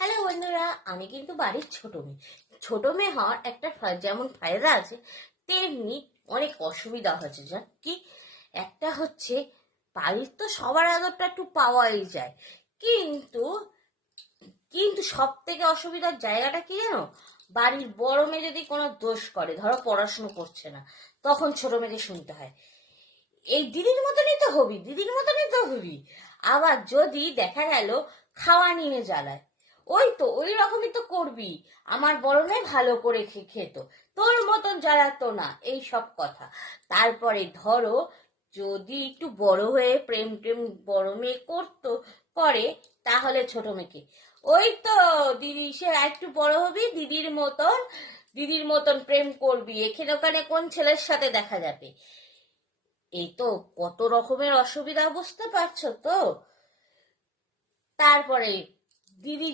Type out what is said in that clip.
Hello বন্ধুরা, আমি কিন্তু বাড়ির ছোট মেয়ে হওয়ার একটা যেমন ফায়দা আছে তেমনি অনেক অসুবিধা হচ্ছে। জান কি? একটা হচ্ছে বাড়ির তো সবার আদরটা একটু পাওয়াই যায়, কিন্তু কিন্তু সব থেকে অসুবিধার জায়গাটা কি জানো? বাড়ির বড় মেয়ে যদি কোনো দোষ করে, ধরো পড়াশুনো করছে না, তখন ছোট মেয়েকে শুনতে হয় এই দিদির মতনই তো হবি। আবার যদি দেখা গেল খাওয়া নিয়ে জ্বালায়, ওই রকমই তো করবি। আমার বড় মেয়ে ভালো করে খেত, তোর মতন জ্বালাতো না, এই সব কথা। তারপরে ধরো যদি একটু বড় হয়ে প্রেম টেম বড় মেয়ে করে, তাহলে ছোট মেয়েকে ওই তো দিদি, সে একটু বড় হবি, দিদির মতন প্রেম করবি, এখানে ওখানে কোন ছেলের সাথে দেখা যাবে। এই তো কত রকমের অসুবিধা, বুঝতে পারছো তো? তারপরে দিদি